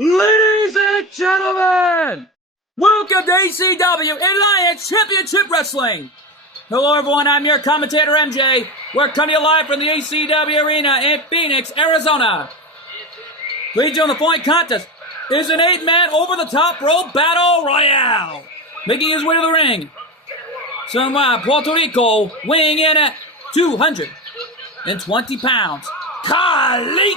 Ladies and gentlemen, welcome to ACW Alliance Championship Wrestling. Hello everyone, I'm your commentator MJ. We're coming to you live from the ACW Arena in Phoenix, Arizona. Leading you on the point contest is an 8-man over-the-top rope battle royale. Making his way to the ring, from Puerto Rico, weighing in at 220 pounds, Carlito!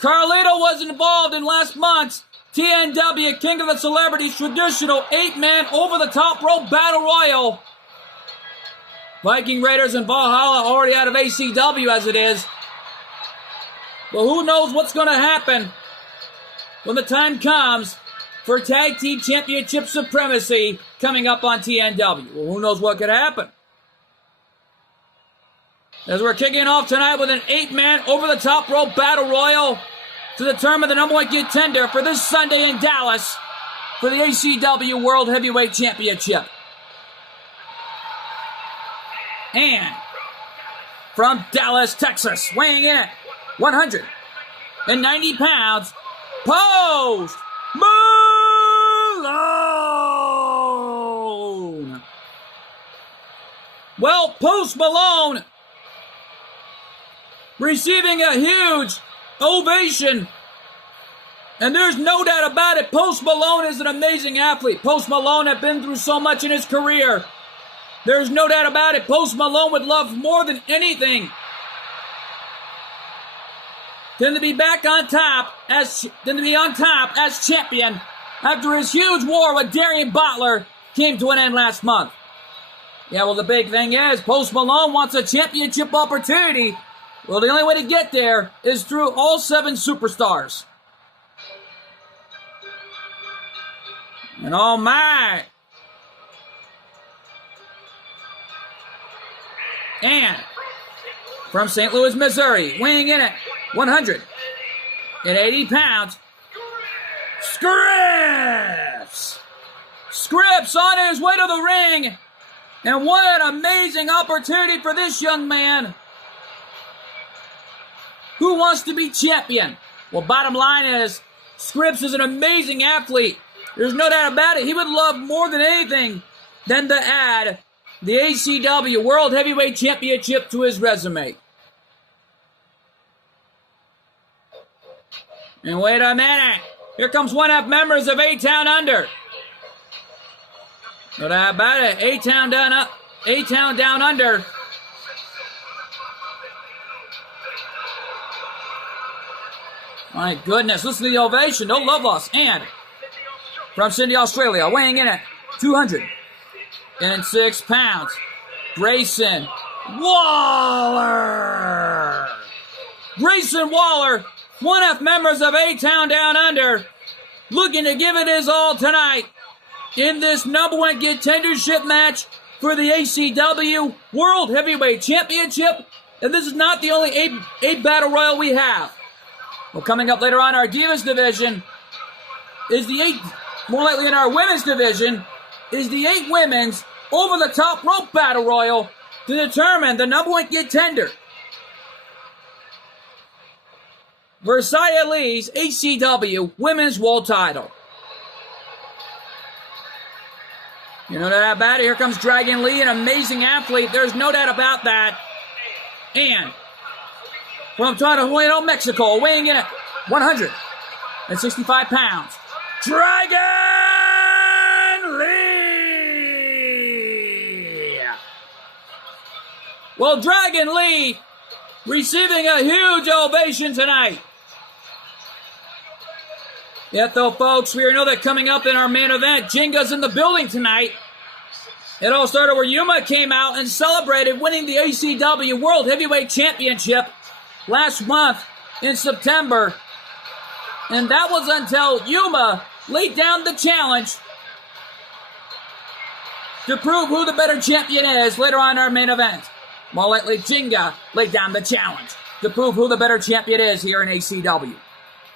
Carlito was involved in last month's TNW King of the Celebrities traditional 8-man over-the-top rope battle royal. Viking Raiders and Valhalla already out of ACW as it is. But who knows what's going to happen when the time comes for Tag Team Championship Supremacy coming up on TNW. Well, who knows what could happen? As we're kicking off tonight with an 8-man over-the-top rope battle royal to determine the number one contender for this Sunday in Dallas for the ACW World Heavyweight Championship. And from Dallas, Texas, weighing in at 190 pounds, Post Malone! Well, Post Malone receiving a huge ovation. And there's no doubt about it, Post Malone is an amazing athlete. Post Malone has been through so much in his career. There's no doubt about it, Post Malone would love more than anything than to be back on top as champion after his huge war with Darian Butler came to an end last month. Yeah, well, the big thing is Post Malone wants a championship opportunity. Well, the only way to get there is through all 7 superstars. And oh my! And from St. Louis, Missouri, weighing in at 180 pounds, Scripps! Scripps on his way to the ring. And what an amazing opportunity for this young man who wants to be champion. Well, bottom line is, Scripps is an amazing athlete. There's no doubt about it. He would love more than anything than to add the ACW World Heavyweight Championship to his resume. And wait a minute. Here comes one of members of A-Town Under. No doubt about it. A-Town Down Under. My goodness, listen to the ovation. No love lost. And from Sydney, Australia, weighing in at 206 pounds, Grayson Waller. Grayson Waller, one of members of A-Town Down Under, looking to give it his all tonight in this number one contendership match for the ACW World Heavyweight Championship. And this is not the only 8 battle royal we have. Well, coming up later on, our Divas division is the 8, more likely in our women's division, is the 8 women's over-the-top rope battle royal to determine the number one contender. Versailles Lee's ACW Women's World Title. You know that about it. Here comes Dragon Lee, an amazing athlete. There's no doubt about that. And from Tijuana, Mexico, weighing in at 165 pounds, Dragon Lee! Well, Dragon Lee receiving a huge ovation tonight. Yet though, folks, we know that coming up in our main event, Jinga's in the building tonight. It all started where Yuma came out and celebrated winning the ACW World Heavyweight Championship last month in September. And that was until Yuma laid down the challenge to prove who the better champion is later on in our main event. More likely, Jinga laid down the challenge to prove who the better champion is here in ACW.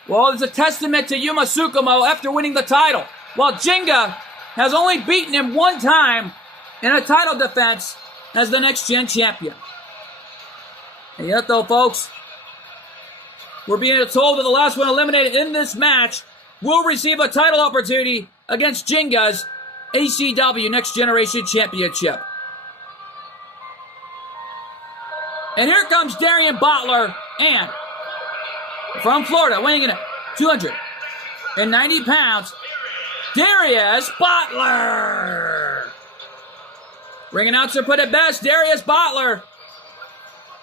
Well, it's a testament to Yuma Tsukumo after winning the title, while Jinga has only beaten him one time in a title defense as the next gen champion. And yet though, folks, We're being told that the last one eliminated in this match will receive a title opportunity against Jinga's ACW Next Generation Championship. And here comes Darian Butler, and from Florida, weighing in at 290 pounds, Darius Butler. Ring announcer put it best, Darius Butler.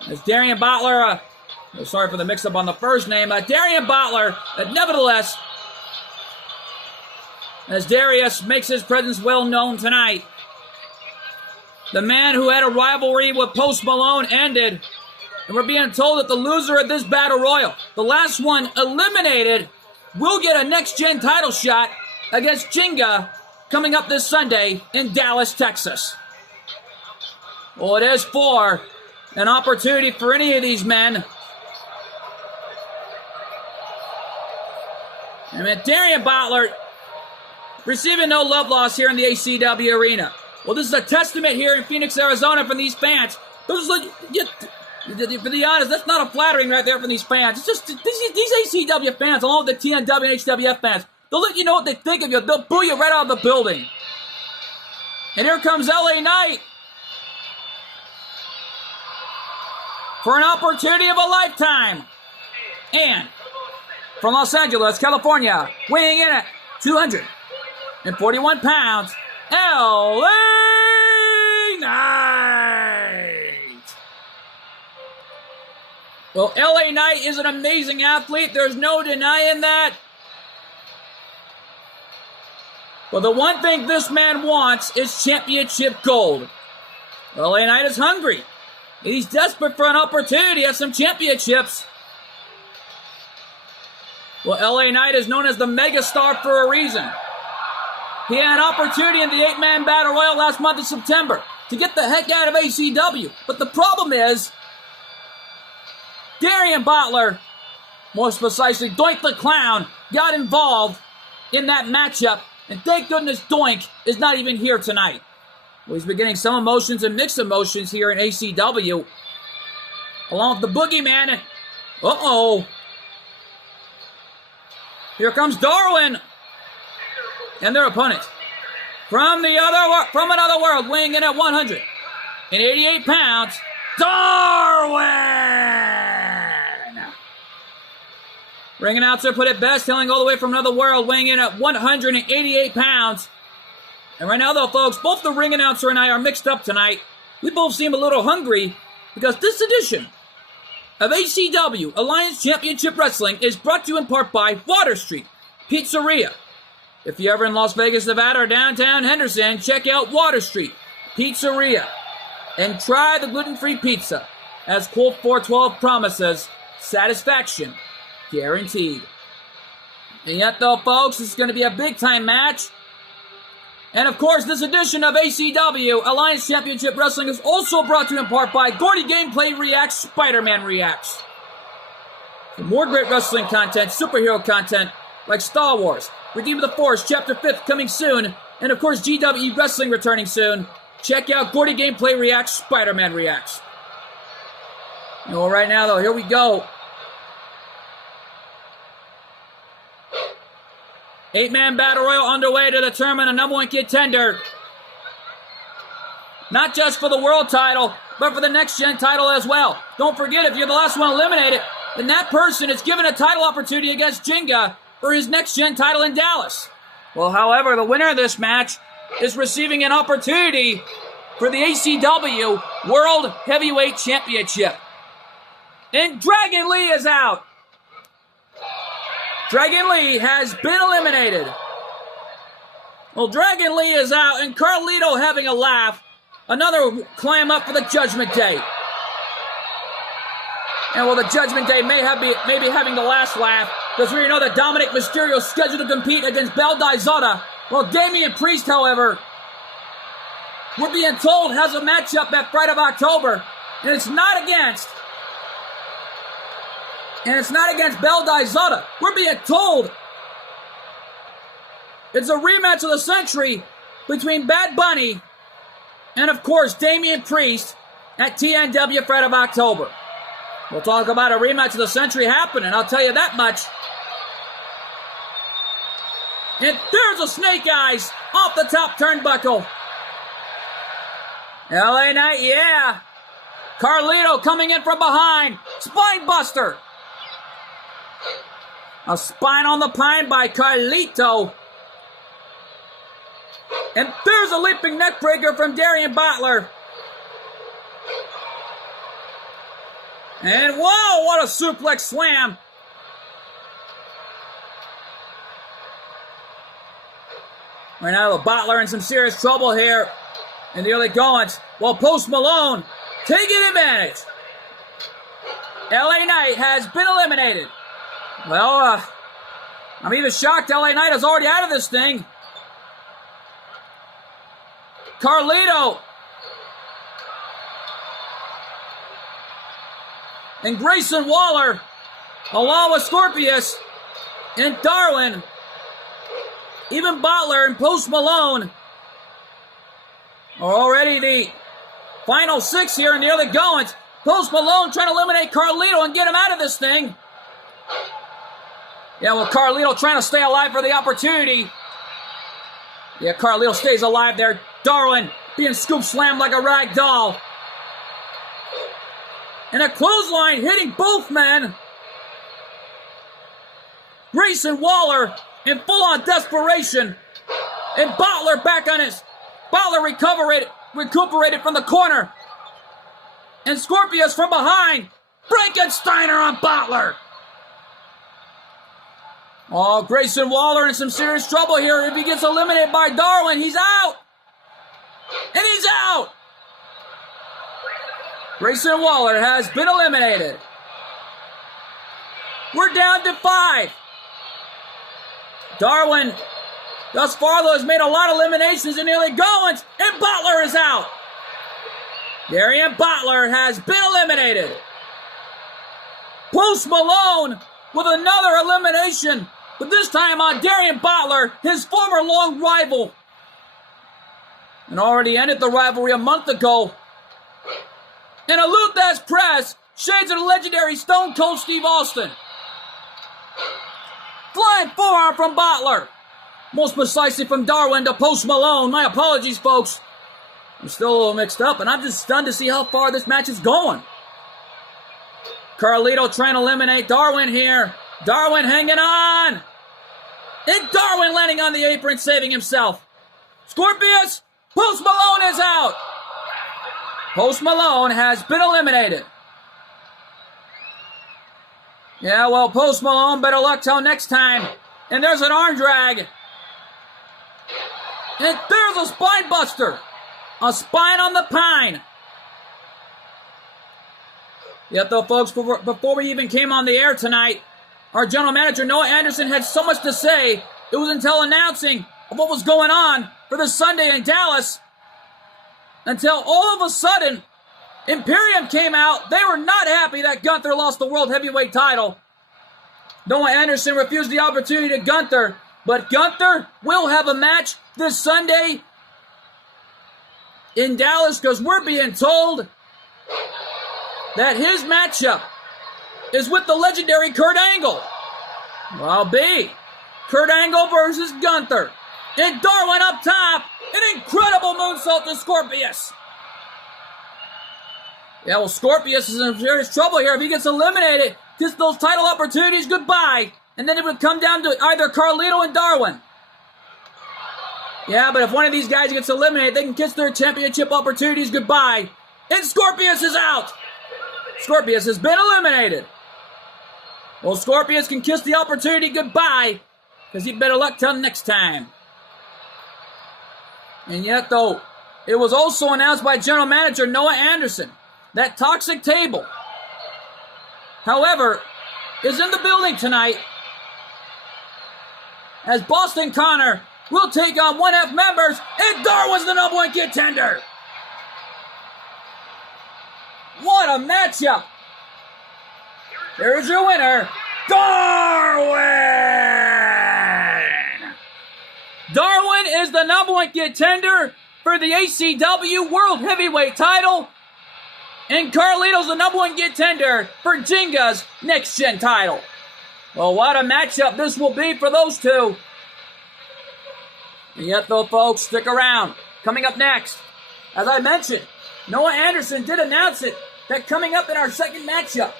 As Darian Butler, sorry for the mix-up on the first name, Darian Butler, nevertheless, as Darius makes his presence well known tonight. The man who had a rivalry with Post Malone ended, and we're being told that the loser of this Battle Royal, the last one eliminated, will get a next-gen title shot against Jinga coming up this Sunday in Dallas, Texas. Well, it is for an opportunity for any of these men. And Darian Butler receiving no love loss here in the ACW arena. Well, this is a testament here in Phoenix, Arizona from these fans. To be honest, that's not a flattering right there from these fans. It's just these ACW fans, along with the TNW and HWF fans, they'll let you know what they think of you. They'll boo you right out of the building. And here comes LA Knight for an opportunity of a lifetime. And from Los Angeles, California, weighing in at 241 pounds, LA Knight. Well, LA Knight is an amazing athlete. There's no denying that. Well, the one thing this man wants is championship gold. LA Knight is hungry. He's desperate for an opportunity at some championships. Well, LA Knight is known as the megastar for a reason. He had an opportunity in the 8-man Battle Royal last month in September to get the heck out of ACW. But the problem is, Darian Butler, more precisely Doink the Clown, got involved in that matchup. And thank goodness Doink is not even here tonight. Well, he's been getting some emotions and mixed emotions here in ACW. Along with the Boogeyman. And, uh-oh. Here comes Darwin. And their opponent. From another world, weighing in at 188 pounds, Darwin! Ring announcer put it best, hailing all the way from another world, weighing in at 188 pounds. And right now, though, folks, both the ring announcer and I are mixed up tonight. We both seem a little hungry because this edition of ACW Alliance Championship Wrestling is brought to you in part by Water Street Pizzeria. If you're ever in Las Vegas, Nevada, or downtown Henderson, check out Water Street Pizzeria and try the gluten-free pizza. As Colt 412 promises, satisfaction guaranteed. And yet, though, folks, this is going to be a big-time match. And, of course, this edition of ACW Alliance Championship Wrestling is also brought to you in part by Gordy Gameplay Reacts, Spider-Man Reacts. For more great wrestling content, superhero content, like Star Wars, Redeem of the Force, Chapter 5th coming soon, and of course GWE Wrestling returning soon, check out Gordy Gameplay Reacts, Spider-Man Reacts. Well, right now, though, here we go. 8-man Battle Royal underway to determine a number one contender. Not just for the world title, but for the next-gen title as well. Don't forget, if you're the last one eliminated, then that person is given a title opportunity against Jinga for his next-gen title in Dallas. Well, however, the winner of this match is receiving an opportunity for the ACW World Heavyweight Championship. And Dragon Lee is out. Dragon Lee has been eliminated. Well, Dragon Lee is out, and Carlito having a laugh. Another climb up for the Judgment Day. And well, the Judgment Day may be having the last laugh, because we know that Dominic Mysterio is scheduled to compete against Bel Dizota. Well, Damian Priest, however, we're being told has a matchup that Friday of October, and it's not against Bel Dizota. We're being told it's a rematch of the century between Bad Bunny and, of course, Damian Priest at TNW Friday of October. We'll talk about a rematch of the century happening, I'll tell you that much. And there's a snake eyes off the top turnbuckle. LA Knight, yeah. Carlito coming in from behind. Spine buster. A spine on the pine by Carlito. And there's a leaping neckbreaker from Darian Butler. And whoa, what a suplex slam. Right now, the Butler in some serious trouble here in the early goings. While Post Malone taking advantage. LA Knight has been eliminated. Well, I'm even shocked LA Knight is already out of this thing. Carlito and Grayson Waller, along with Scorpius and Darwin, even Butler and Post Malone are already the final 6 here in the early goings. Post Malone trying to eliminate Carlito and get him out of this thing. Yeah, well, Carlito trying to stay alive for the opportunity. Yeah, Carlito stays alive there. Darwin being scoop slammed like a rag doll. And a clothesline hitting both men. Grayson Waller in full-on desperation. And Butler back on his... Butler recuperated from the corner. And Scorpius from behind. Frankensteiner on Butler. Oh, Grayson Waller in some serious trouble here. If he gets eliminated by Darwin, he's out. And he's out. Grayson Waller has been eliminated. We're down to 5. Darwin, thus far, has made a lot of eliminations in the early goings, and Butler is out. Darian Butler has been eliminated. Post Malone with another elimination, but this time on Darian Butler, his former long rival. And already ended the rivalry a month ago. And a Luthez press, shades of the legendary Stone Cold Steve Austin. Flying forearm from Butler. Most precisely from Darwin to Post Malone. My apologies, folks. I'm still a little mixed up, and I'm just stunned to see how far this match is going. Carlito trying to eliminate Darwin here. Darwin hanging on. And Darwin landing on the apron, saving himself. Scorpius, Post Malone is out. Post Malone has been eliminated. Yeah, well, Post Malone, better luck till next time. And there's an arm drag. And there's a spine buster. A spine on the pine. Yet though, folks, before we even came on the air tonight, our general manager, Noah Anderson, had so much to say. It was until announcing of what was going on for this Sunday in Dallas, until all of a sudden, Imperium came out. They were not happy that Gunther lost the World Heavyweight title. Noah Anderson refused the opportunity to Gunther, but Gunther will have a match this Sunday in Dallas, because we're being told that his matchup is with the legendary Kurt Angle. Well, B. Kurt Angle versus Gunther. And Darwin up top. An incredible moonsault to Scorpius. Yeah, well, Scorpius is in serious trouble here. If he gets eliminated, gets those title opportunities, goodbye. And then it would come down to either Carlito and Darwin. Yeah, but if one of these guys gets eliminated, they can kiss their championship opportunities goodbye. And Scorpius is out. Scorpius has been eliminated. Well, Scorpius can kiss the opportunity goodbye, because he better luck till next time. And yet, though, it was also announced by General Manager Noah Anderson that Toxic Table, however, is in the building tonight, as Boston Connor will take on 1F members, and Darwin's the #1 contender. What a matchup! Here's your winner, Darwin! Darwin is the #1 contender for the ACW World Heavyweight title. And Carlito's the number one contender for Jenga's Next Gen title. Well, what a matchup this will be for those two. And yet, though, folks, stick around. Coming up next, as I mentioned, Noah Anderson did announce it, that coming up in our second matchup,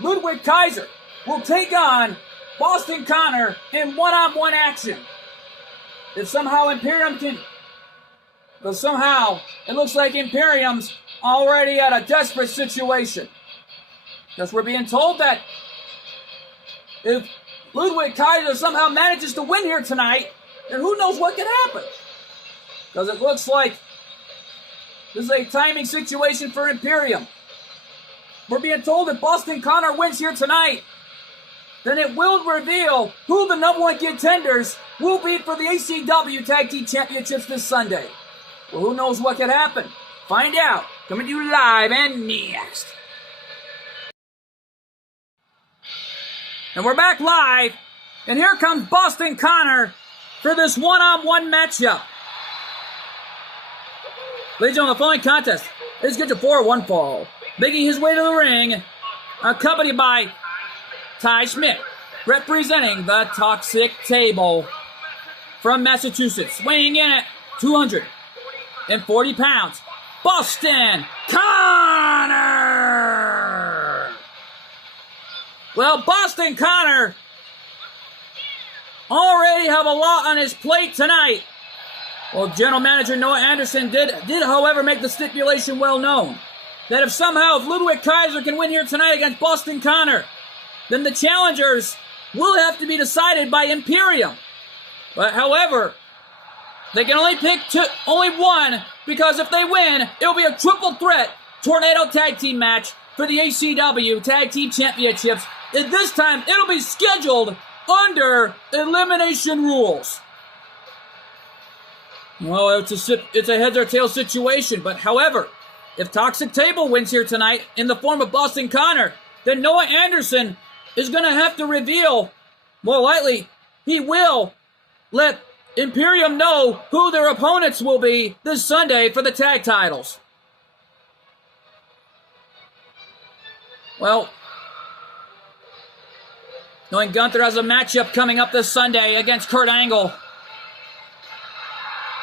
Ludwig Kaiser will take on Boston Connor in one-on-one action. If somehow Imperium can... But somehow, it looks like Imperium's already at a desperate situation. Because we're being told that if Ludwig Kaiser somehow manages to win here tonight, then who knows what could happen. Because it looks like this is a timing situation for Imperium. We're being told if Boston Connor wins here tonight, then it will reveal who the number one contenders will be for the ACW Tag Team Championships this Sunday. Well, who knows what could happen? Find out. Coming to you live and next. And we're back live. And here comes Boston Connor for this one-on-one matchup. Ladies and gentlemen, the following contest is scheduled for one fall. Making his way to the ring, accompanied by Ty Schmidt, representing the Toxic Table from Massachusetts, weighing in at 240 pounds, Boston Connor! Well, Boston Connor already have a lot on his plate tonight. Well, General Manager Noah Anderson did however, make the stipulation well known that if Ludwig Kaiser can win here tonight against Boston Connor, then the challengers will have to be decided by Imperium. But however, they can only pick only one, because if they win, it'll be a triple threat tornado tag team match for the ACW Tag Team Championships. And this time, it'll be scheduled under elimination rules. Well, it's a heads or tails situation, but however, if Toxic Table wins here tonight in the form of Boston Connor, then Noah Anderson is going to have to reveal, more likely, he will let Imperium know who their opponents will be this Sunday for the tag titles. Well, knowing Gunther has a matchup coming up this Sunday against Kurt Angle.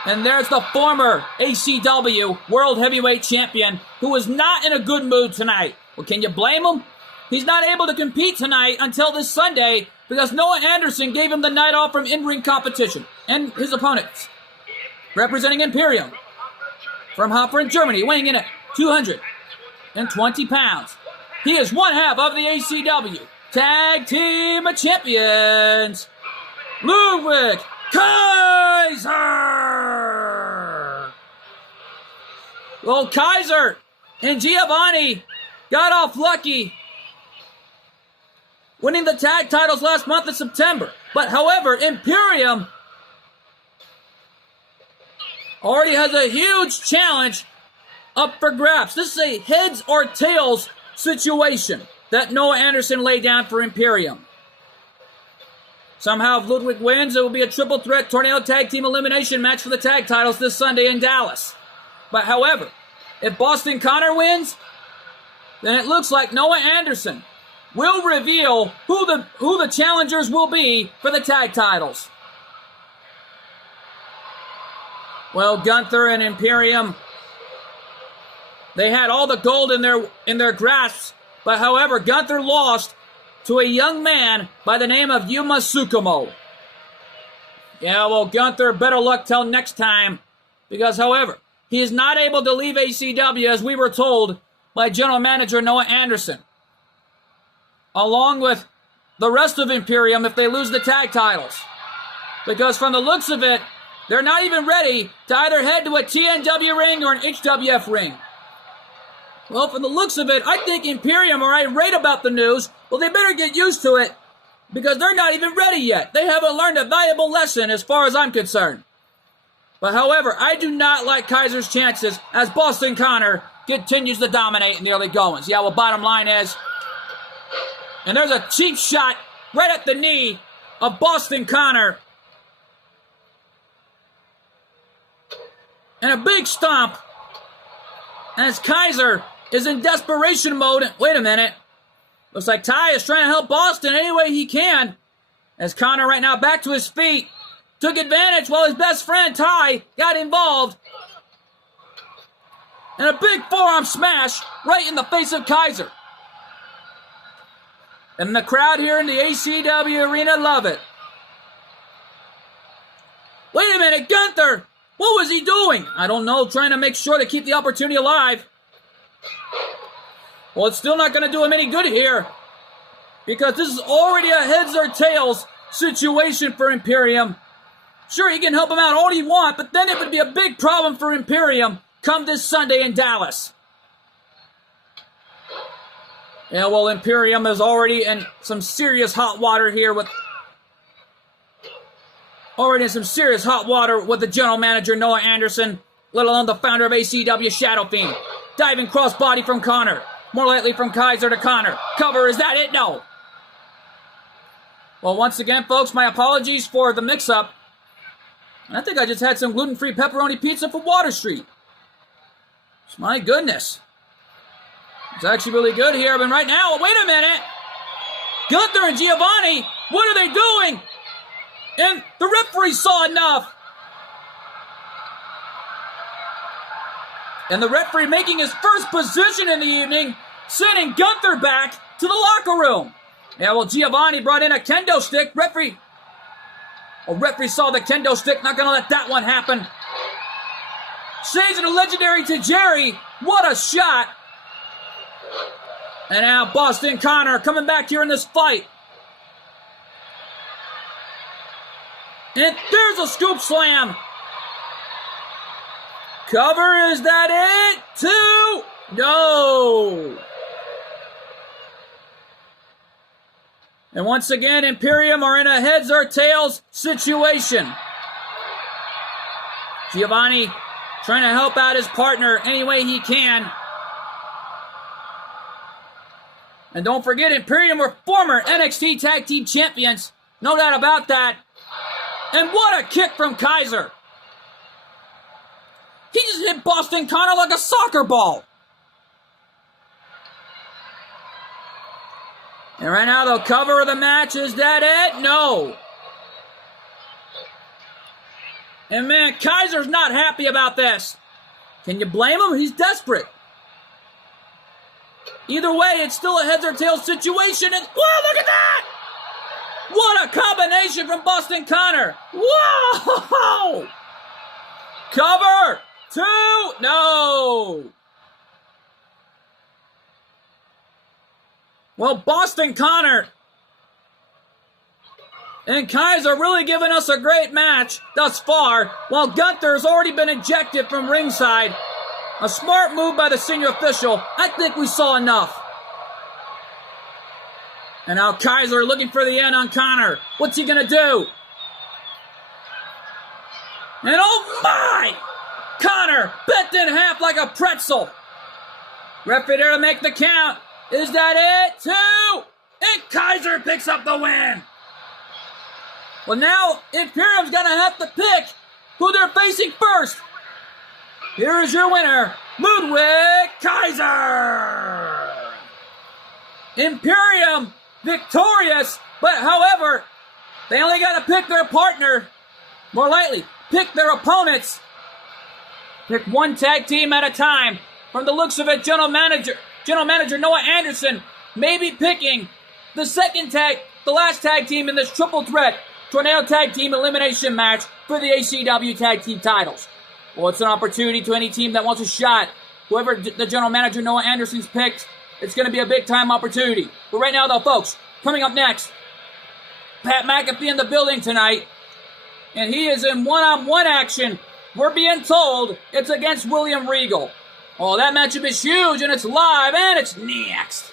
And there's the former ACW World Heavyweight Champion who is not in a good mood tonight. Well, can you blame him? He's not able to compete tonight until this Sunday because Noah Anderson gave him the night off from in-ring competition. And his opponents, representing Imperium, from Hoffenheim, Germany, weighing in at 220 pounds. He is one half of the ACW Tag Team Champions, Ludwig Kaiser! Well, Kaiser and Giovanni got off lucky winning the tag titles last month in September. But however, Imperium already has a huge challenge up for grabs. This is a heads or tails situation that Noah Anderson laid down for Imperium. Somehow, if Ludwig wins, it will be a triple threat tornado tag team elimination match for the tag titles this Sunday in Dallas. But however, if Boston Connor wins, then it looks like Noah Anderson will reveal who the challengers will be for the tag titles. Well, Gunther and Imperium, they had all the gold in their grasps, but however, Gunther lost to a young man by the name of Yuma Tsukumo. Yeah, well, Gunther, better luck till next time, because however, he is not able to leave ACW as we were told by General Manager Noah Anderson, along with the rest of Imperium if they lose the tag titles. Because from the looks of it, they're not even ready to either head to a TNW ring or an HWF ring. Well, from the looks of it, I think Imperium are irate about the news. Well, they better get used to it because they're not even ready yet. They haven't learned a valuable lesson as far as I'm concerned. But however, I do not like Kaiser's chances as Boston Connor continues to dominate in the early goings. Yeah, well, bottom line is, and there's a cheap shot right at the knee of Boston Connor. And a big stomp as Kaiser is in desperation mode. Wait a minute. Looks like Ty is trying to help Boston any way he can. As Connor right now back to his feet. Took advantage while his best friend Ty got involved. And a big forearm smash right in the face of Kaiser. And the crowd here in the ACW arena love it. Wait a minute, Gunther! What was he doing? I don't know, trying to make sure to keep the opportunity alive. Well, it's still not going to do him any good here. Because this is already a heads or tails situation for Imperium. Sure, he can help him out all he wants, but then it would be a big problem for Imperium come this Sunday in Dallas. Yeah, well, Imperium is already in some serious hot water here with... Already in some serious hot water with the general manager, Noah Anderson, let alone the founder of ACW, Shadow Fiend. Diving crossbody from Connor. More likely from Kaiser to Connor. Cover, is that it? No. Well, once again, folks, my apologies for the mix-up. I think I just had some gluten-free pepperoni pizza from Water Street. My goodness. It's actually really good here, but right now, wait a minute. Gunther and Giovanni, what are they doing? And the referee saw enough. And the referee making his first position in the evening, sending Gunther back to the locker room. Yeah, well, Giovanni brought in a kendo stick. Referee saw the kendo stick, not going to let that one happen. Shades of the legendary to Jerry. What a shot. And now Boston Connor coming back here in this fight. And there's a scoop slam. Cover, is that it? 2? No. And once again, Imperium are in a heads or tails situation. Giovanni trying to help out his partner any way he can. And don't forget, Imperium were former NXT Tag Team Champions. No doubt about that. And what a kick from Kaiser. He just hit Boston Connor like a soccer ball. And right now they'll cover the match. Is that it? No. And man, Kaiser's not happy about this. Can you blame him? He's desperate. Either way, it's still a heads or tails situation. And whoa, look at that! What a combination from Boston Connor. Whoa! Cover! 2? No! Well, Boston Connor and Kaiser really giving us a great match thus far, while Gunther's already been ejected from ringside. A smart move by the senior official. I think we saw enough. And now Kaiser looking for the end on Connor. What's he going to do? And oh my! Connor bent in half like a pretzel. Referee there to make the count. Is that it? 2! And Kaiser picks up the win. Well, now Imperium's going to have to pick who they're facing first. Here is your winner, Ludwig Kaiser. Imperium victorious, but however, they only got to pick their partner. More likely, pick their opponents. Pick one tag team at a time. From the looks of it, General Manager Noah Anderson may be picking the last tag team in this triple threat Tornado Tag Team Elimination match for the ACW Tag Team titles. Well, it's an opportunity to any team that wants a shot. Whoever the General Manager Noah Anderson's picked, it's going to be a big-time opportunity. But right now, though, folks, coming up next, Pat McAfee in the building tonight, and he is in one-on-one action. We're being told it's against William Regal. Oh, that matchup is huge, and it's live, and it's next.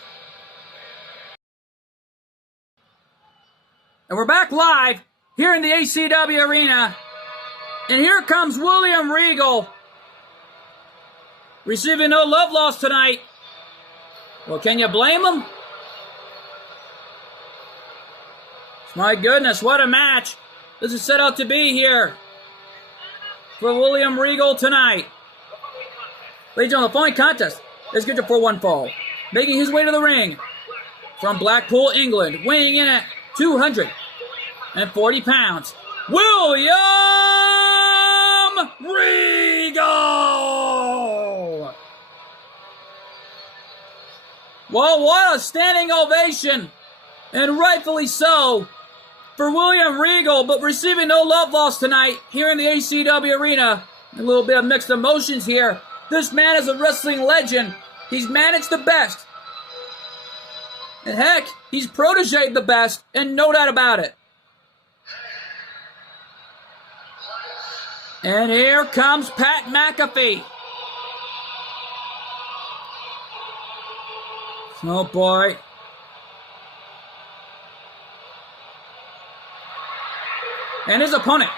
And we're back live here in the ACW arena. And here comes William Regal, receiving no love loss tonight. Well, can you blame him? My goodness, what a match this is set out to be here for William Regal tonight. Ladies and gentlemen, the following contest is scheduled for one fall. Making his way to the ring from Blackpool, England, weighing in at 240 pounds, William Regal! Well, what a standing ovation, and rightfully so, for William Regal, but receiving no love lost tonight here in the ACW arena. A little bit of mixed emotions here. This man is a wrestling legend. He's managed the best. And heck, he's protéged the best, and no doubt about it. And here comes Pat McAfee. Oh boy. And his opponent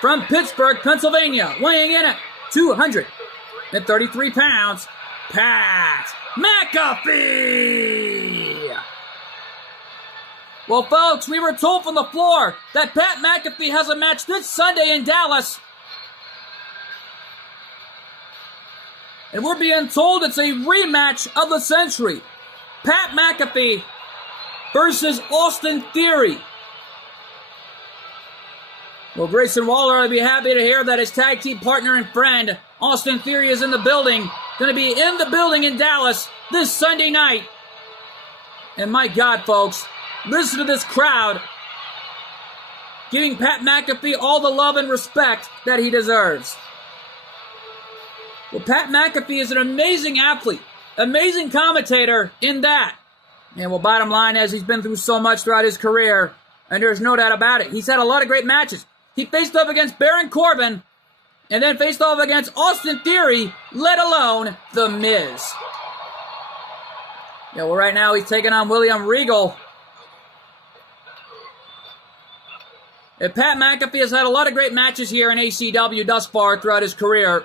from Pittsburgh, Pennsylvania, weighing in at 233 pounds, Pat McAfee! Well, folks, we were told from the floor that Pat McAfee has a match this Sunday in Dallas. And we're being told it's a rematch of the century. Pat McAfee versus Austin Theory. Well, Grayson Waller, I'd be happy to hear that his tag team partner and friend, Austin Theory, is in the building. Going to be in the building in Dallas this Sunday night. And my God, folks, listen to this crowd giving Pat McAfee all the love and respect that he deserves. Well, Pat McAfee is an amazing athlete, amazing commentator in that. And well, bottom line is he's been through so much throughout his career, and there's no doubt about it. He's had a lot of great matches. He faced off against Baron Corbin, and then faced off against Austin Theory, let alone The Miz. Yeah, well, right now he's taking on William Regal. And Pat McAfee has had a lot of great matches here in ACW thus far throughout his career.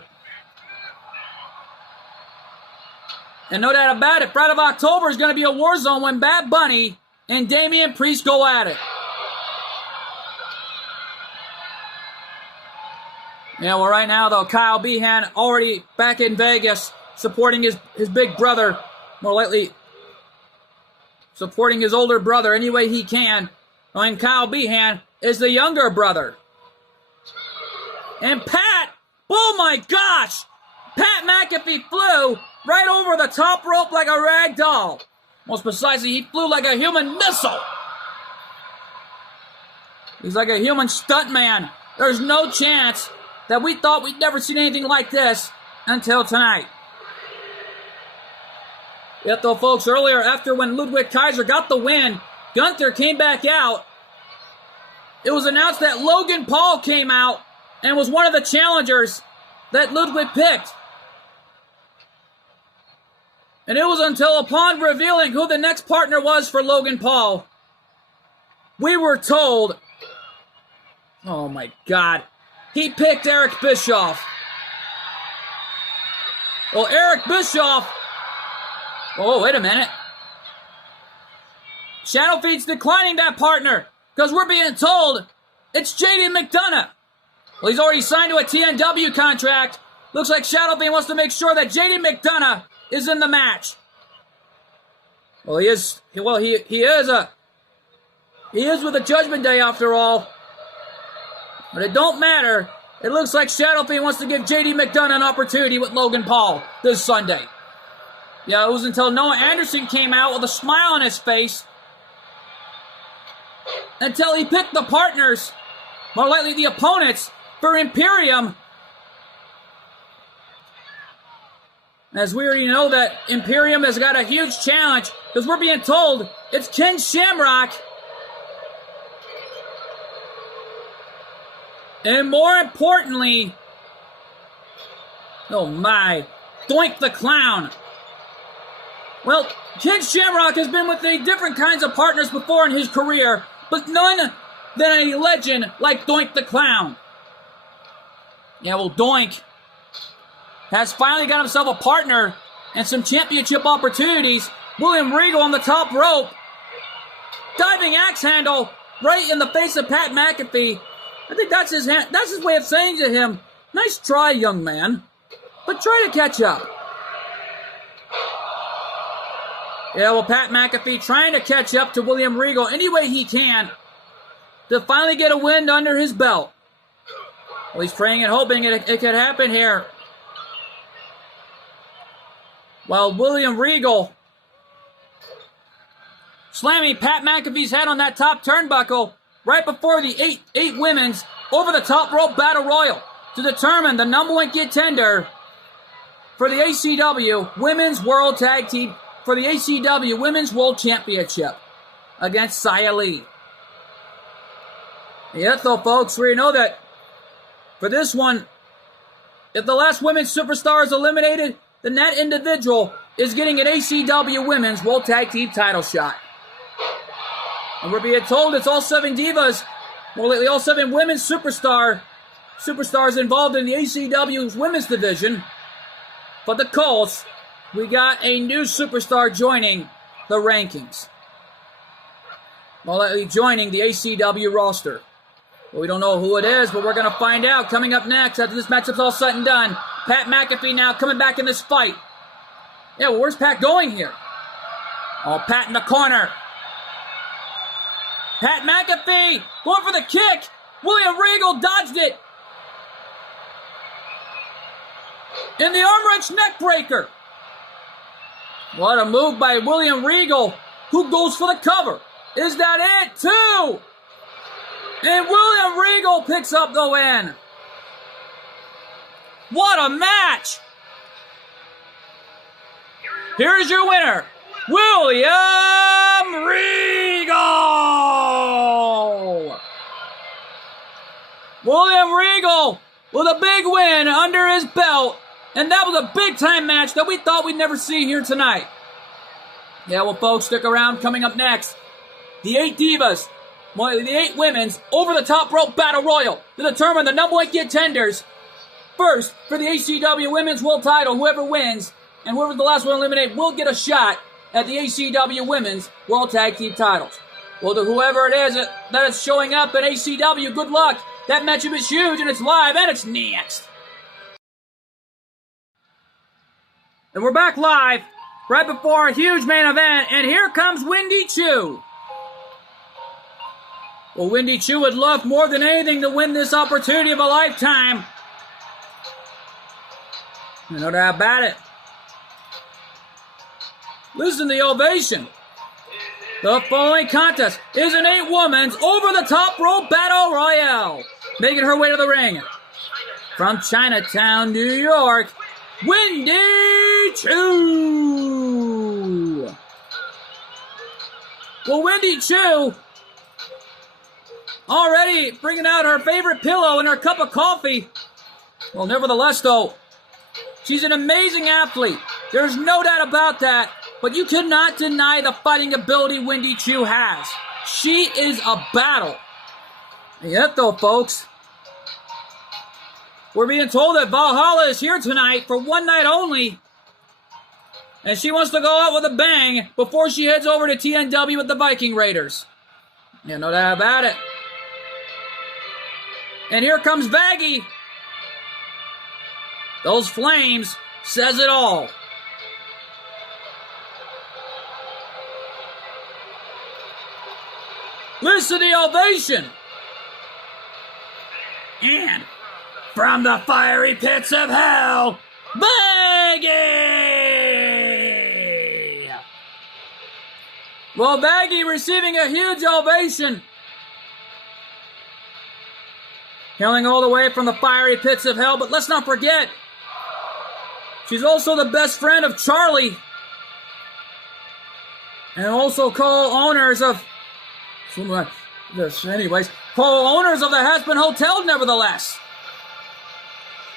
And no doubt about it, Friday of October is going to be a war zone when Bad Bunny and Damian Priest go at it. Yeah, well, right now, though, Kyle Behan already back in Vegas supporting his big brother, more likely supporting his older brother any way he can. And Kyle Behan is the younger brother. And Pat, oh my gosh, Pat McAfee flew right over the top rope like a rag doll. Most precisely, he flew like a human missile. He's like a human stuntman. There's no chance that we thought we'd never seen anything like this until tonight. Yet though, folks, earlier, after when Ludwig Kaiser got the win, Gunther came back out. It was announced that Logan Paul came out and was one of the challengers that Ludwig picked. And it was until upon revealing who the next partner was for Logan Paul, we were told, oh my God, he picked Eric Bischoff. Well, Eric Bischoff, oh, wait a minute. Shadowfeed's declining that partner because we're being told it's JD McDonough. Well, he's already signed to a TNW contract. Looks like Shadowfeed wants to make sure that JD McDonough is in the match. Well, he is with the Judgment Day after all. But it don't matter. It looks like Shadowfiend wants to give JD McDonough an opportunity with Logan Paul this Sunday. Yeah, it was until Noah Anderson came out with a smile on his face until he picked the partners, more likely the opponents, for Imperium. As we already know that Imperium has got a huge challenge because we're being told it's Ken Shamrock. And more importantly, oh my, Doink the Clown. Well, Ken Shamrock has been with the different kinds of partners before in his career, but none than a legend like Doink the Clown. Yeah, well, Doink has finally got himself a partner and some championship opportunities. William Regal on the top rope. Diving axe handle right in the face of Pat McAfee. I think that's his way of saying to him, nice try, young man. but try to catch up. Yeah, well, Pat McAfee trying to catch up to William Regal any way he can to finally get a win under his belt. Well, he's praying and hoping it could happen here. While William Regal slamming Pat McAfee's head on that top turnbuckle right before the eight women's over the top rope battle royal to determine the number one contender for the ACW Women's World Tag Team, for the ACW Women's World Championship against Xia Li. Yet though, folks, we know that for this one, if the last women's superstar is eliminated, then that individual is getting an ACW Women's World Tag Team title shot. And we're being told it's all 7 divas, more lately all 7 women's superstars involved in the ACW's women's division. But the Colts, we got a new superstar joining the rankings. More lately joining the ACW roster. Well, we don't know who it is, but we're going to find out coming up next after this matchup's all said and done. Pat McAfee now coming back in this fight. Yeah, well, where's Pat going here? Oh, Pat in the corner. Pat McAfee going for the kick. William Regal dodged it. In the arm wrench neck breaker. What a move by William Regal, who goes for the cover. Is that it? 2. And William Regal picks up the win. What a match! Here's your winner, William Regal! William Regal with a big win under his belt. And that was a big-time match that we thought we'd never see here tonight. Yeah, well, folks, stick around. Coming up next, the 8 divas, the 8 women's over-the-top rope battle royal to determine the number one contenders. First, for the ACW Women's World title, whoever wins, and whoever's the last one eliminated will get a shot at the ACW Women's World Tag Team titles. Well, to whoever it is that is showing up at ACW, good luck. That matchup is huge, and it's live, and it's next. And we're back live, right before a huge main event, and here comes Wendy Choo. Well, Wendy Choo would love more than anything to win this opportunity of a lifetime. No doubt about it. Listen to the ovation. The following contest is an 8-woman's over-the-top rope battle royale. Making her way to the ring from Chinatown, New York, Wendy Choo. Well, Wendy Choo already bringing out her favorite pillow and her cup of coffee. Well, nevertheless, though, she's an amazing athlete. There's no doubt about that. But you cannot deny the fighting ability Wendy Choo has. She is a battle. And yet, though, folks, we're being told that Valhalla is here tonight for one night only. And she wants to go out with a bang before she heads over to TNW with the Viking Raiders. Yeah, no doubt about it. And here comes Vaggie. Those flames says it all. Listen to the ovation. And from the fiery pits of hell, Vaggie! Well, Vaggie receiving a huge ovation. Hailing all the way from the fiery pits of hell, but let's not forget, she's also the best friend of Charlie. And also co-owners of... Anyways, co-owners of the Aspen Hotel, nevertheless.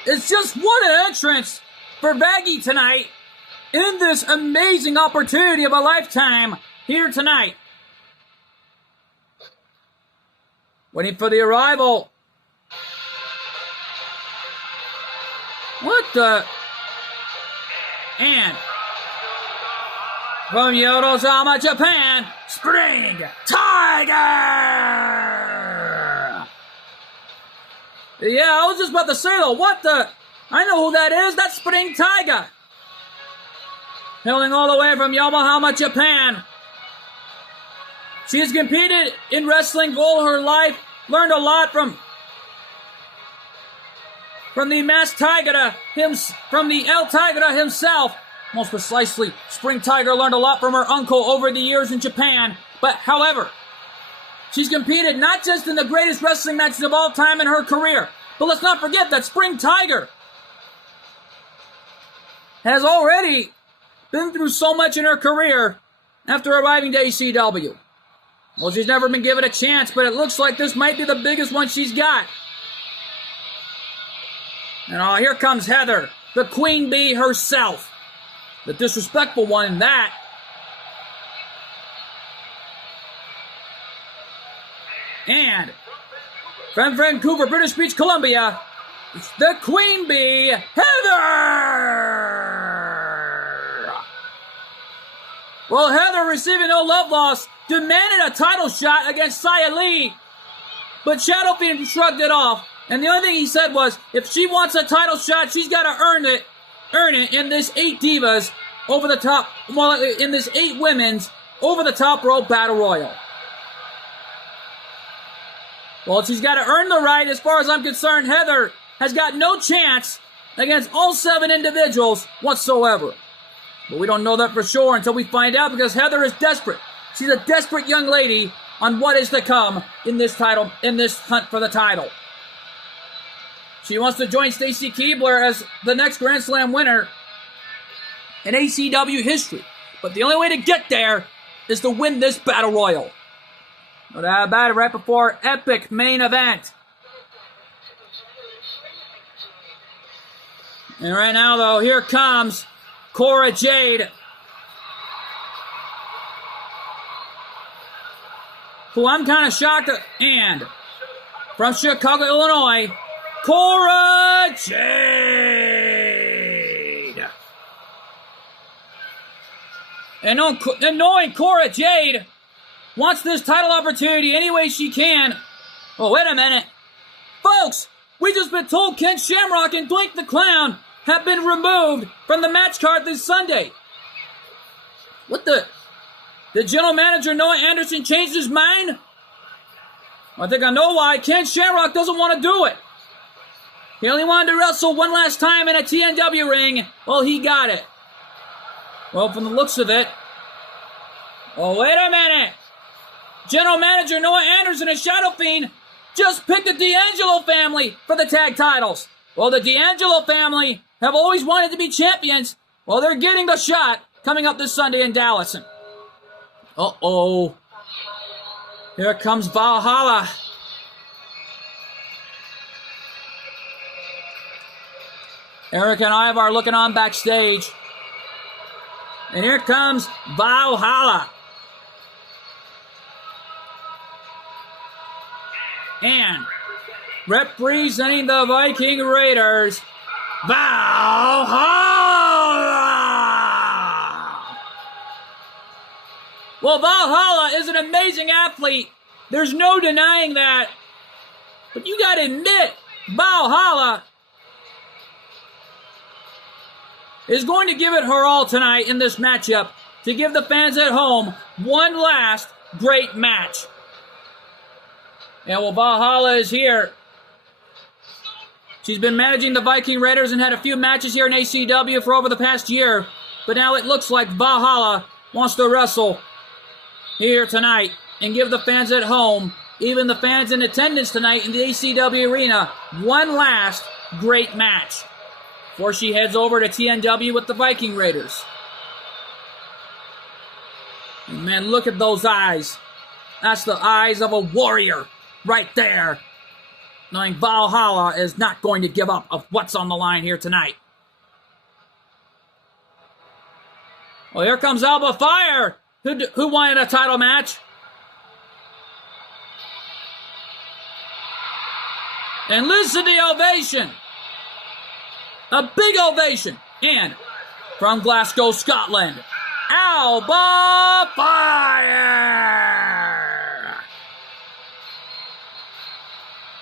It's just what an entrance for Vaggie tonight in this amazing opportunity of a lifetime here tonight. Waiting for the arrival. What the... And... from Yokohama, Japan, Spring Tiger! Yeah, I was just about to say though, what the... I know who that is. That's Spring Tiger. Hailing all the way from Yokohama, Japan. She has competed in wrestling all her life. Learned a lot from the masked Tiger, from the El Tiger himself. Most precisely, Spring Tiger learned a lot from her uncle over the years in Japan. But, however, she's competed not just in the greatest wrestling matches of all time in her career, but let's not forget that Spring Tiger has already been through so much in her career after arriving to ACW. Well, she's never been given a chance, but it looks like this might be the biggest one she's got. And here comes Heather, the Queen Bee herself. The disrespectful one in that. And from Vancouver, British Beach, Columbia, it's the Queen Bee, Heather! Well, Heather, receiving no love loss, demanded a title shot against Xia Li, but Shadow Fiend shrugged it off. And the only thing he said was, if she wants a title shot, she's got to earn it in this 8 divas over the top, well, in this 8 women's over the top rope battle royal. Well, she's got to earn the right. As far as I'm concerned, Heather has got no chance against all 7 individuals whatsoever. But we don't know that for sure until we find out, because Heather is desperate. She's a desperate young lady on what is to come in this hunt for the title. She wants to join Stacy Keibler as the next Grand Slam winner in ACW history. But the only way to get there is to win this battle royal. No doubt about it, right before epic main event. And right now, though, here comes Cora Jade, who I'm kind of shocked at. And from Chicago, Illinois, Cora Jade. And knowing Cora Jade wants this title opportunity any way she can. Oh, wait a minute. Folks, we just been told Ken Shamrock and Doink the Clown have been removed from the match card this Sunday. What the? Did general manager Noah Anderson change his mind? I think I know why. Ken Shamrock doesn't want to do it. He only wanted to wrestle one last time in a TNW ring. Well, he got it. Well, from the looks of it. Oh, wait a minute. General manager Noah Anderson and Shadow Fiend just picked the D'Angelo family for the tag titles. Well, the D'Angelo family have always wanted to be champions. Well, they're getting the shot coming up this Sunday in Dallas. Uh-oh. Here comes Valhalla. Eric and Ivar are looking on backstage. And here comes Valhalla. And representing the Viking Raiders, Valhalla! Well, Valhalla is an amazing athlete. There's no denying that. But you gotta admit, Valhalla is going to give it her all tonight in this matchup to give the fans at home one last great match. And well, Valhalla is here. She's been managing the Viking Raiders and had a few matches here in ACW for over the past year. But now it looks like Valhalla wants to wrestle here tonight and give the fans at home, even the fans in attendance tonight in the ACW arena, one last great match before she heads over to TNW with the Viking Raiders. And man, look at those eyes. That's the eyes of a warrior right there. Knowing Valhalla is not going to give up of what's on the line here tonight. Well, here comes Alba Fire, who wanted a title match. And listen to the ovation. A big ovation. And from Glasgow, Scotland, Alba Fire.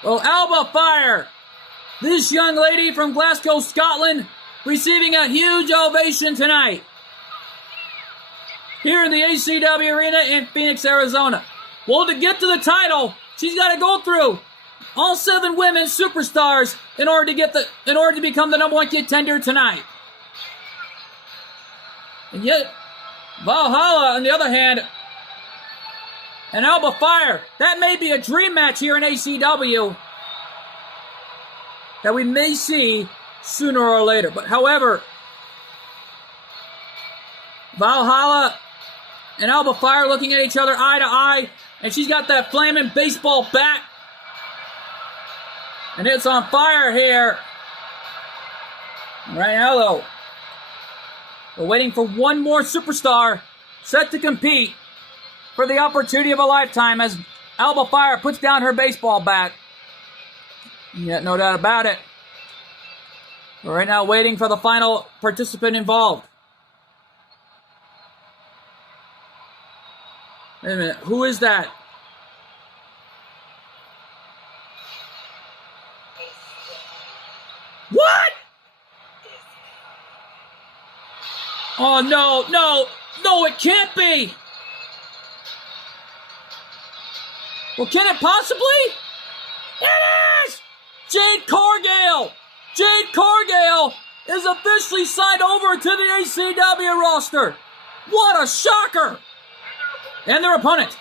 Well, Alba Fire This young lady from Glasgow, Scotland, receiving a huge ovation tonight here in the ACW Arena in Phoenix, Arizona. Well, to get to the title, she's got to go through all 7 women superstars in order to become the #1 contender tonight. And yet, Valhalla, on the other hand, and Alba Fire, that may be a dream match here in ACW that we may see sooner or later. But however, Valhalla and Alba Fire looking at each other eye to eye, and she's got that flaming baseball bat, and it's on fire here. Right now, though, we're waiting for one more superstar set to compete for the opportunity of a lifetime as Alba Fire puts down her baseball bat. Yeah, no doubt about it. We're right now waiting for the final participant involved. Wait a minute, who is that? What? Oh, no, it can't be. Well, can it possibly? It is! Jade Cargill! Jade Cargill is officially signed over to the ACW roster. What a shocker! And their opponent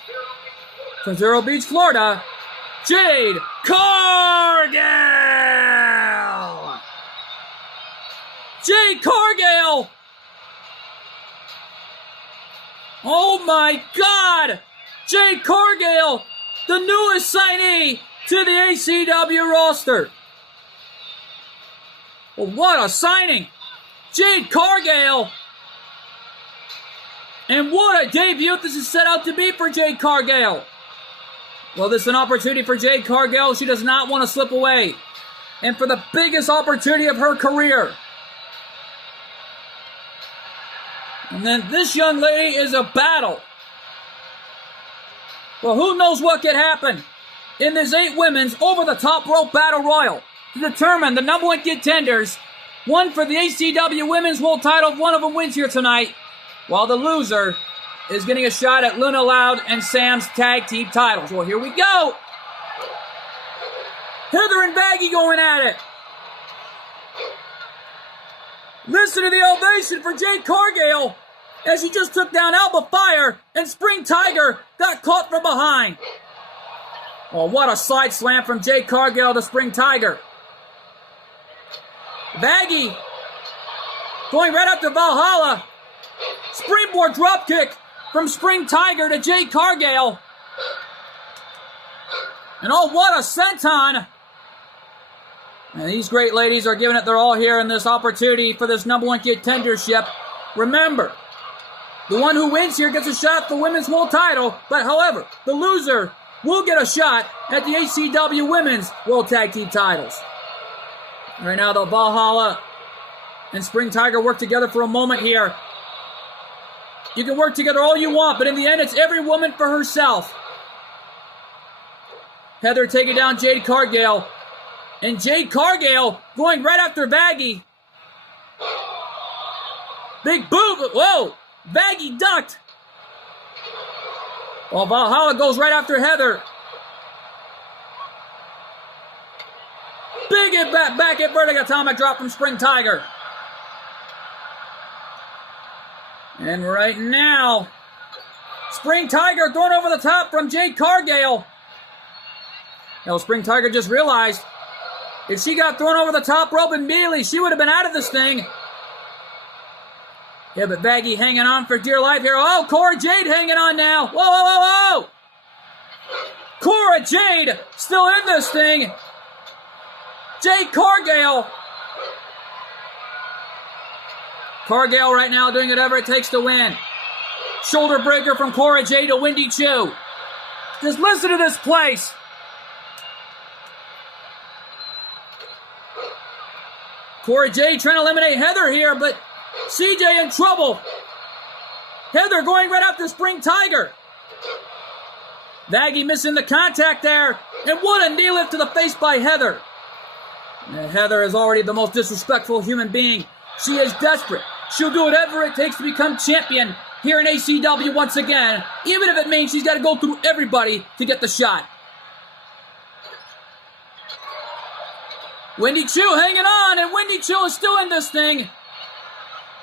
from Vero Beach, Florida, Jade Cargill! Jade Cargill! Oh my God! Jade Cargill, the newest signee to the ACW roster. Well, what a signing! Jade Cargill! And what a debut this is set out to be for Jade Cargill. Well, this is an opportunity for Jade Cargill. She does not want to slip away. And for the biggest opportunity of her career. And then this young lady is a battle. Well, who knows what could happen in this 8 women's over-the-top rope battle royal to determine the #1 contenders. One for the ACW Women's World title. One of them wins here tonight, while the loser is getting a shot at Luna Loud and Sam's tag team titles. Well, here we go. Heather and Baggy going at it. Listen to the ovation for Jade Cargill as she just took down Alba Fire, and Spring Tiger got caught from behind. Oh, what a side slam from Jade Cargill to Spring Tiger. Baggy going right up to Valhalla. Springboard dropkick from Spring Tiger to Jade Cargill. And oh, what a senton. And these great ladies are giving it their all here in this opportunity for this #1 contendership. Remember, the one who wins here gets a shot at the Women's World title, but however, the loser will get a shot at the ACW Women's World Tag Team titles. Right now, the Valhalla and Spring Tiger work together for a moment here. You can work together all you want, but in the end, it's every woman for herself. Heather taking down Jade Cargill. And Jade Cargill going right after Baggy. Big boot. Whoa. Baggy ducked. Well, Valhalla goes right after Heather. Big hit back at vertical atomic drop from Spring Tiger. And right now, Spring Tiger thrown over the top from Jade Cargill. Now, Spring Tiger just realized if she got thrown over the top rope immediately, she would have been out of this thing. Yeah, but Baggy hanging on for dear life here. Oh, Cora Jade hanging on now. Whoa, whoa, whoa, whoa. Cora Jade still in this thing. Jade Cargill. Cargill right now doing whatever it takes to win. Shoulder breaker from Cora Jade to Wendy Chu. Just listen to this place. Cora Jade trying to eliminate Heather here, but CJ in trouble. Heather going right after Spring Tiger. Baggy missing the contact there. And what a knee lift to the face by Heather. And Heather is already the most disrespectful human being. She is desperate. She'll do whatever it takes to become champion here in ACW once again, even if it means she's got to go through everybody to get the shot. Wendy Choo hanging on, and Wendy Choo is still in this thing.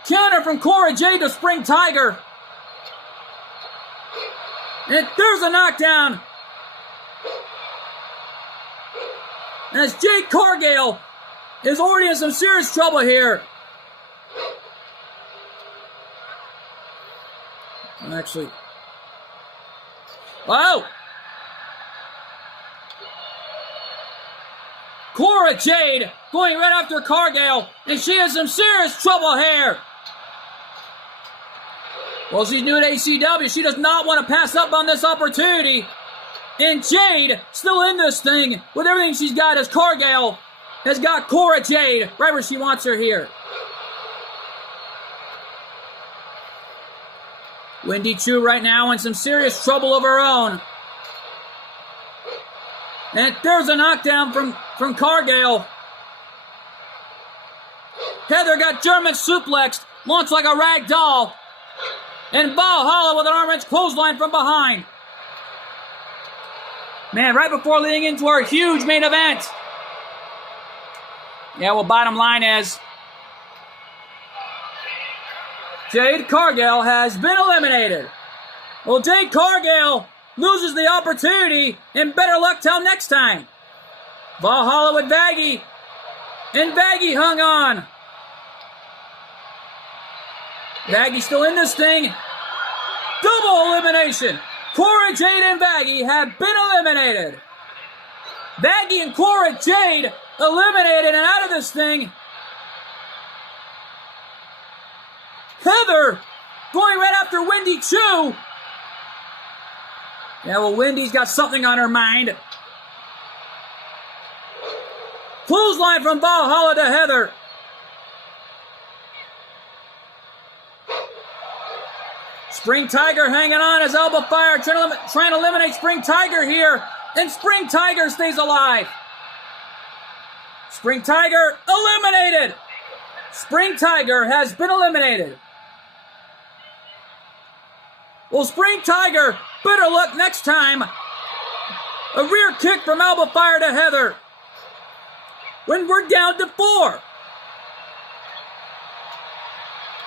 Counter from Cora Jade to Spring Tiger. And there's a knockdown. As Jade Cargill is already in some serious trouble here. Actually. Oh! Cora Jade going right after Cargill, and she has some serious trouble here. Well, she's new at ACW. She does not want to pass up on this opportunity. And Jade still in this thing with everything she's got, as Cargill has got Cora Jade right where she wants her here. Wendy Choo right now in some serious trouble of her own. And there's a knockdown from Cargill. Heather got German suplexed, launched like a rag doll. And Valhalla with an arm wrench clothesline from behind. Man, right before leading into our huge main event. Yeah, well, bottom line is Jade Cargill has been eliminated. Well, Jade Cargill loses the opportunity, and better luck till next time. Valhalla with Vaggie, and Vaggie hung on. Vaggie still in this thing. Double elimination. Cora Jade and Vaggie have been eliminated. Vaggie and Cora Jade eliminated and out of this thing. Heather going right after Wendy Choo. Yeah, well, Wendy's got something on her mind. Clothesline from Valhalla to Heather. Spring Tiger hanging on as Elbow Fire trying to eliminate Spring Tiger here. And Spring Tiger stays alive. Spring Tiger eliminated. Spring Tiger has been eliminated. Well, Spring Tiger, better luck next time. A rear kick from Elbow Fire to Heather. When we're down to 4.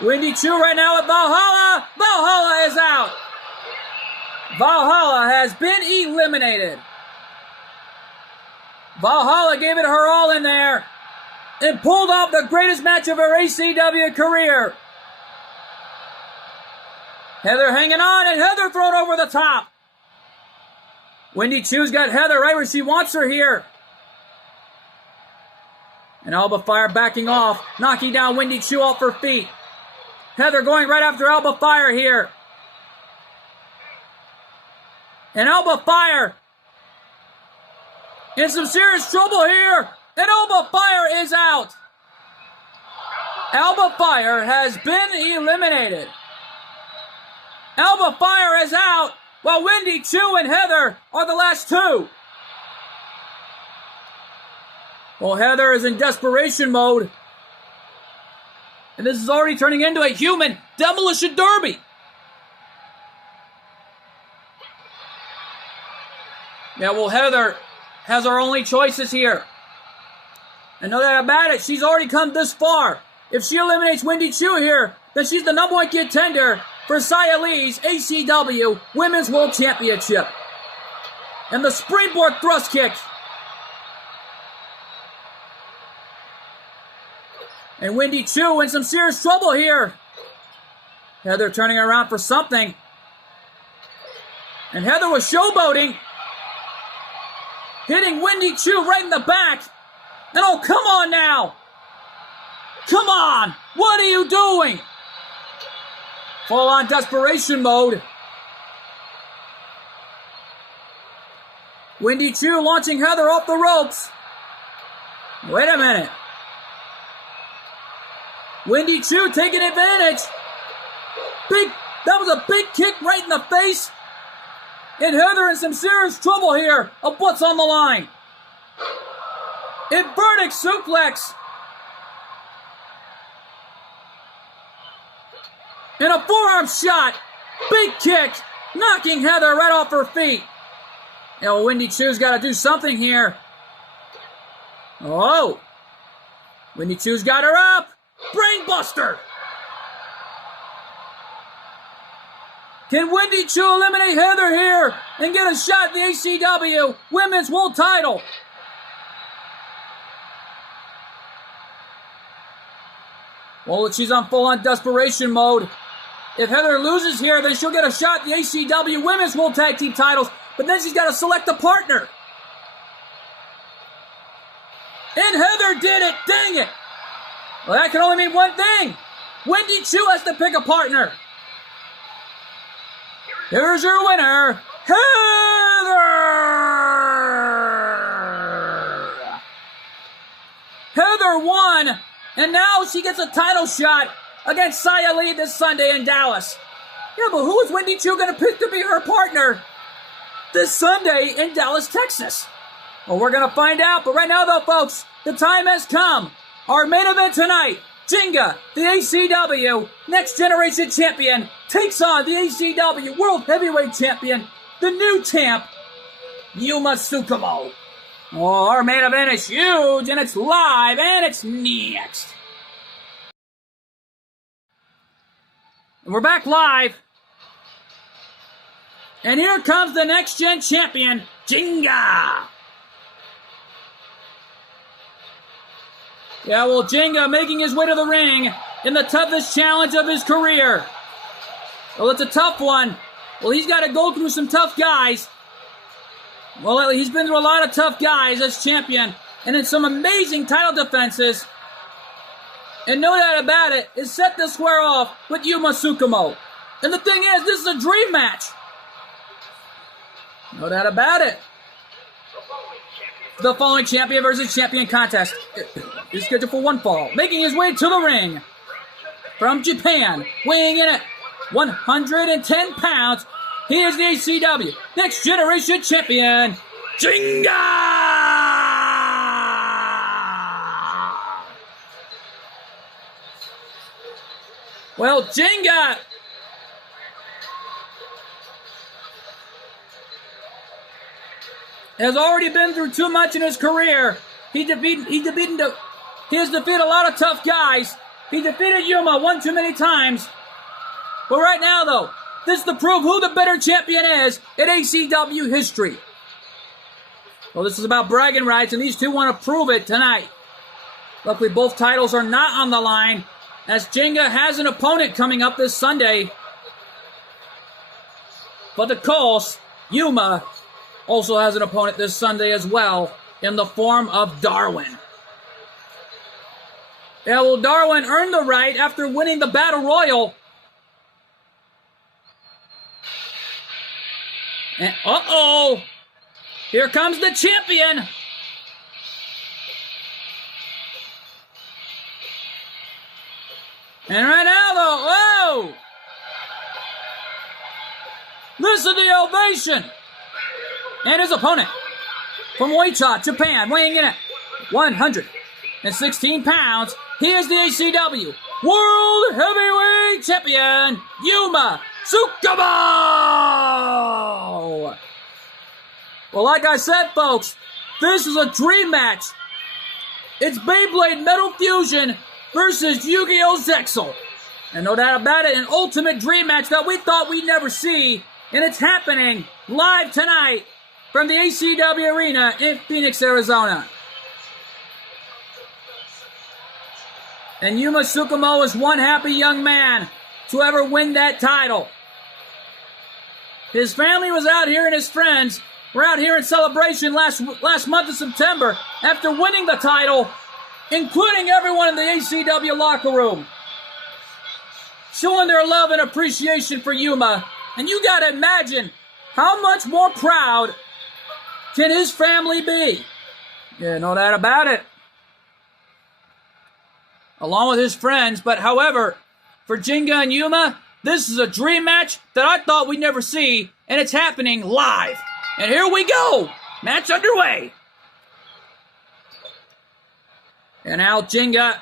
Wendy Choo right now with Valhalla. Valhalla is out. Valhalla has been eliminated. Valhalla gave it her all in there and pulled off the greatest match of her ACW career. Heather hanging on, and Heather thrown over the top. Wendy Choo's got Heather right where she wants her here. And Elbow Fire backing off, knocking down Wendy Choo off her feet. Heather going right after Elbow Fire here. And Elbow Fire in some serious trouble here. And Elbow Fire is out. Elbow Fire has been eliminated. Elbow Fire is out, while Wendy Choo and Heather are the last two. Well, Heather is in desperation mode. And this is already turning into a human demolition derby. Yeah, well, Heather has her only choices here. And no doubt about it, she's already come this far. If she eliminates Wendy Choo here, then she's the #1 contender for Xia Li's ACW Women's World Championship. And the springboard thrust kick. And Wendy Choo in some serious trouble here. Heather turning around for something. And Heather was showboating. Hitting Wendy Choo right in the back. And oh, come on now. Come on. What are you doing? Full on desperation mode. Wendy Choo launching Heather off the ropes. Wait a minute. Wendy Choo taking advantage. That was a big kick right in the face. And Heather in some serious trouble here of what's on the line. Inverted suplex. And a forearm shot. Big kick. Knocking Heather right off her feet. Now Wendy Choo's got to do something here. Oh. Wendy Choo's got her up. Brainbuster. Can Wendy Choo eliminate Heather here and get a shot at the ACW Women's World Title? Well, she's on full-on desperation mode. If Heather loses here, then she'll get a shot at the ACW Women's World Tag Team titles, but then she's got to select a partner. And Heather did it! Dang it! Well, that can only mean one thing. Wendy Choo has to pick a partner. Here's your winner, Heather! Heather won, and now she gets a title shot against Xia Li this Sunday in Dallas. Yeah, but who is Wendy Choo going to pick to be her partner this Sunday in Dallas, Texas? Well, we're going to find out, but right now, though, folks, the time has come. Our main event tonight, Jinga, the ACW Next Generation Champion, takes on the ACW World Heavyweight Champion, the new champ, Yuma Tsukumo. Oh, our main event is huge, and it's live, and it's next. And we're back live. And here comes the Next Gen Champion, Jinga. Yeah, well, Jinga making his way to the ring in the toughest challenge of his career. Well, it's a tough one. Well, he's got to go through some tough guys. Well, he's been through a lot of tough guys as champion, and in some amazing title defenses. And no doubt about it, is set to square off with Yuma Tsukumo. And the thing is, this is a dream match. No doubt about it. The following champion versus champion contest is scheduled for one fall. Making his way to the ring from Japan, weighing in at 110 pounds, he is the ACW Next Generation Champion, Jinga! Well, Jinga has already been through too much in his career. He has defeated a lot of tough guys. He defeated Yuma one too many times. But right now, though, this is to prove who the better champion is in ACW history. Well, this is about bragging rights, and these two want to prove it tonight. Luckily, both titles are not on the line, as Jinga has an opponent coming up this Sunday. But of course, Yuma also has an opponent this Sunday as well, in the form of Darwin. Yeah, well, Darwin earned the right after winning the Battle Royal. And uh-oh! Here comes the champion! And right now, though, whoa! Listen to the ovation! And his opponent from Oicha, Japan, weighing in at 116 pounds, he is the ACW World Heavyweight Champion, Yuma Tsukumo! Well, like I said, folks, this is a dream match. It's Beyblade Metal Fusion versus Yu-Gi-Oh! Zexal. And no doubt about it, an ultimate dream match that we thought we'd never see. And it's happening live tonight from the ACW Arena in Phoenix, Arizona. And Yuma Tsukumo is one happy young man to ever win that title. His family was out here and his friends were out here in celebration last month of September after winning the title, including everyone in the ACW locker room, showing their love and appreciation for Yuma. And you gotta imagine how much more proud can his family be? Yeah, no doubt about it. Along with his friends, but however, for Jinga and Yuma, this is a dream match that I thought we'd never see, and it's happening live. And here we go! Match underway! And now Jinga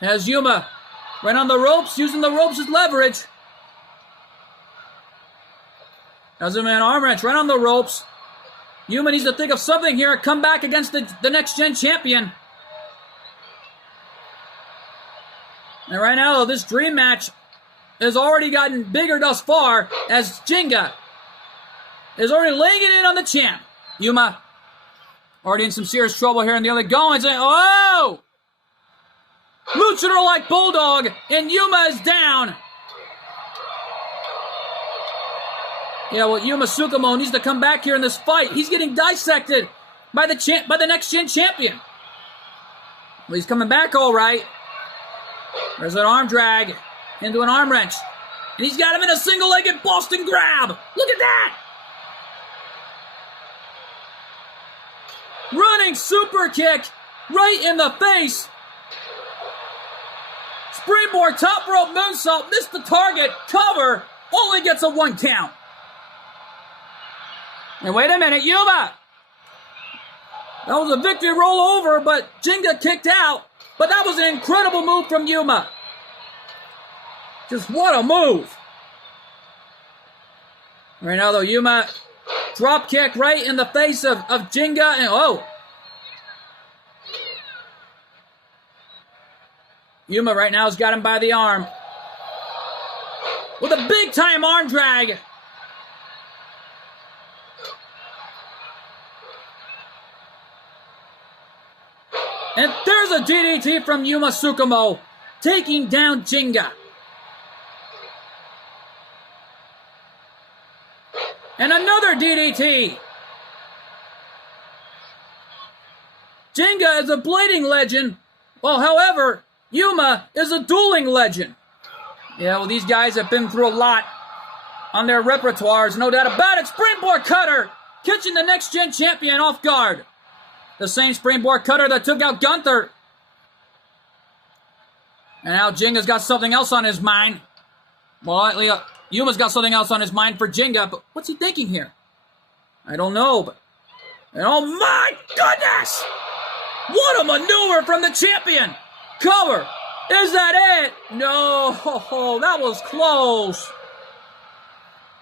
has Yuma right on the ropes, using the ropes as leverage. Has him an arm wrench right on the ropes. Yuma needs to think of something here and come back against the Next Gen champion. And right now, this dream match has already gotten bigger thus far as Jinga is already laying it in on the champ. Yuma already in some serious trouble here, and the other going, saying, oh! Luchador like Bulldog, and Yuma is down. Yeah, well, Yuma Tsukumo needs to come back here in this fight. He's getting dissected by the Next Gen champion. Well, he's coming back all right. There's an arm drag into an arm wrench. And he's got him in a single-legged Boston grab. Look at that! Running super kick right in the face. Springboard top rope moonsault, missed the target, cover, only gets a 1 count. And wait a minute, Yuma! That was a victory rollover, but Jinga kicked out. But that was an incredible move from Yuma. Just what a move. Right now, though, Yuma drop kick right in the face of Jinga, and oh! Yuma right now has got him by the arm. With a big-time arm drag. And there's a DDT from Yuma Tsukumo, taking down Jinga. And another DDT. Jinga is a blading legend. Well, however, Yuma is a dueling legend. Yeah, well, these guys have been through a lot on their repertoires, no doubt about it. Springboard cutter, catching the Next Gen champion off guard. The same springboard cutter that took out Gunther. And now Jinga's got something else on his mind. Well, Yuma's got something else on his mind for Jinga, but what's he thinking here? I don't know, but... And oh my goodness! What a maneuver from the champion! Cover! Is that it? No, that was close.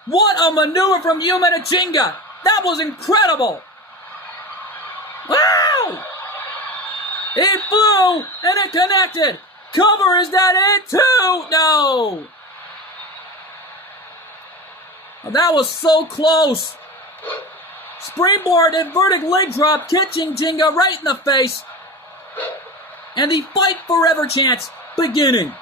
What a maneuver from Yuma to Jinga! That was incredible! Wow! It flew and it connected. Cover, is that it too? No! That was so close. Springboard inverted leg drop, catching Jinga right in the face. And the fight forever chants beginning.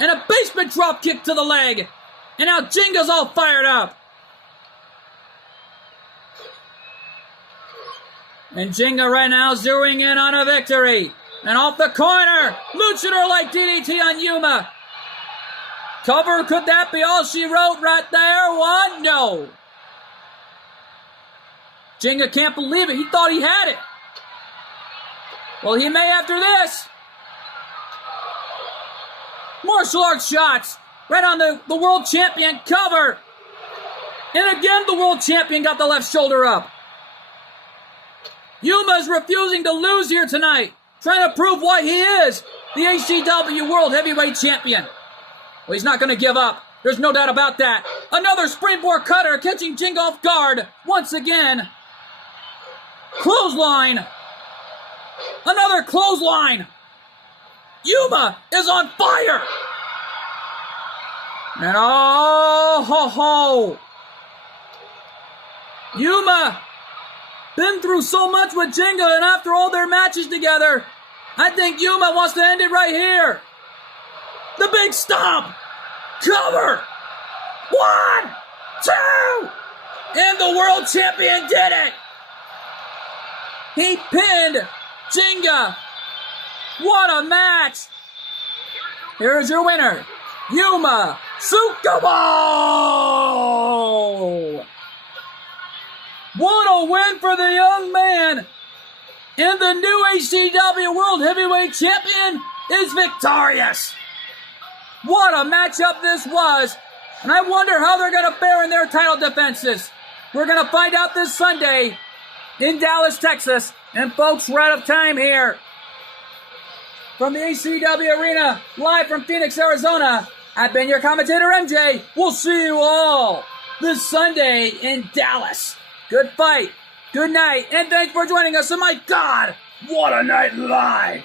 And a basement drop kick to the leg. And now Jinga's all fired up. And Jinga right now zeroing in on a victory. And off the corner, Luchador like DDT on Yuma. Cover, could that be all she wrote right there? One, no. Jinga can't believe it. He thought he had it. Well, he may after this. Martial arts shots. Right on the world champion. Cover. And again, the world champion got the left shoulder up. Yuma's refusing to lose here tonight. Trying to prove why he is the HCW World Heavyweight Champion. Well, he's not going to give up. There's no doubt about that. Another springboard cutter catching Jinga off guard once again. Clothesline. Another clothesline. Yuma is on fire. And oh ho ho. Yuma been through so much with Jinga, and after all their matches together, I think Yuma wants to end it right here. The big stomp. Cover. 1, 2. And the world champion did it. He pinned Jinga. What a match. Here's your winner, Yuma Tsukumo. What a win for the young man. And the new HCW World Heavyweight Champion is victorious. What a matchup this was. And I wonder how they're going to fare in their title defenses. We're going to find out this Sunday in Dallas, Texas. And folks, we're out of time here. From the ECW Arena, live from Phoenix, Arizona, I've been your commentator, MJ. We'll see you all this Sunday in Dallas. Good fight, good night, and thanks for joining us. And my God, what a night live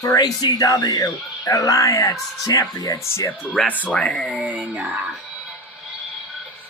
for ACW Alliance Championship Wrestling.